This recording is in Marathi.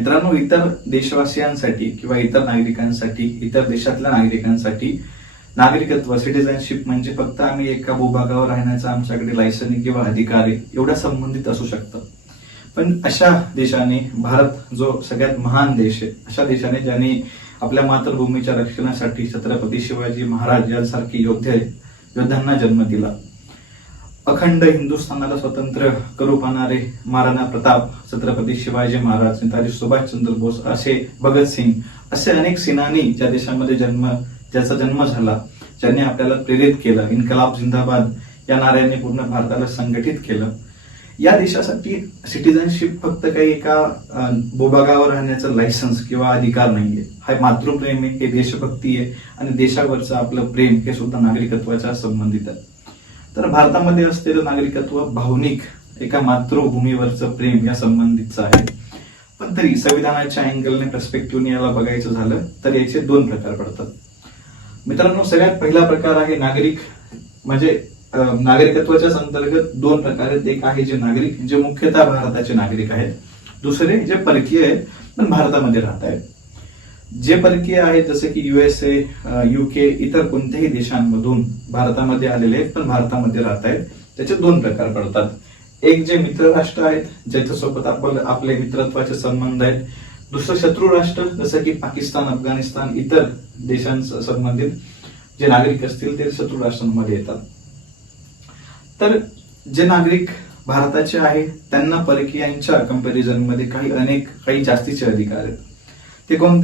मित्रांनो इतर देशवासियांसाठी किंवा इतर नागरिकांसाठी इतर देशातल्या नागरिकांसाठी नागरिकत्व सिटिझनशिप म्हणजे फक्त आम्ही एका भूभागावर राहण्याचा आमच्याकडे लायसन किंवा अधिकार आहे एवढ्या संबंधित असू शकतं. पण अशा देशाने भारत जो सगळ्यात महान देश आहे अशा देशाने ज्याने आपल्या मातृभूमीच्या रक्षणासाठी छत्रपती शिवाजी महाराज यांसारखे योद्धे योद्ध्यांना जन्म दिला. अखंड हिंदुस्थानाला स्वतंत्र करू पाहणारे महाराणा प्रताप छत्रपती शिवाजी महाराज नेताजी सुभाषचंद्र बोस असे भगतसिंग असे अनेक सेनानी ज्या देशामध्ये जन्म ज्याचा जन्म झाला ज्यांनी आपल्याला प्रेरित केलं इन्कलाब जिंदाबाद या नाऱ्याने पूर्ण भारताला संघटित केलं. या देशासाठी सिटिझनशिप फक्त काही एका भूभागावर राहण्याचं लायसन्स किंवा अधिकार नाहीये. हा मातृप्रेम आहे हे देशभक्ती आहे आणि देशावरचं आपलं प्रेम हे सुद्धा नागरिकत्वाच्या संबंधित आहे. तर भारतामध्ये असलेलं नागरिकत्व भावनिक एका मातृभूमीवरचं प्रेम या संबंधितचं आहे. पण तरी संविधानाच्या अँगलने पर्स्पेक्टिव्हने याला बघायचं झालं तर याचे दोन प्रकार पडतात. मित्रांनो सगळ्यात पहिला प्रकार आहे नागरिक. म्हणजे अं, नागरिकत्वाच्याच अंतर्गत दोन प्रकार आहेत. एक आहे जे नागरिक जे मुख्यतः भारताचे नागरिक आहेत. दुसरे जे परकीय आहेत पण भारतामध्ये राहत आहेत जे परकीय आहेत जसे की युएसए युके इतर कोणत्याही देशांमधून भारतामध्ये आलेले आहेत पण भारतामध्ये राहत आहेत. त्याचे दोन प्रकार पडतात. एक जे मित्र राष्ट्र आहेत ज्याच्यासोबत आपण आपले मित्रत्वाचे संबंध आहेत. दुसरं शत्रू राष्ट्र जसं की पाकिस्तान अफगाणिस्तान इतर देशांस संबंधित जे नागरिक असतील ते शत्रू राष्ट्रांमध्ये येतात. तर जे नागरिक भारताचे आहे त्यांना परकीयांच्या कंपॅरिझनमध्ये काही अनेक काही जास्तीचे अधिकार आहेत. ते कोणते?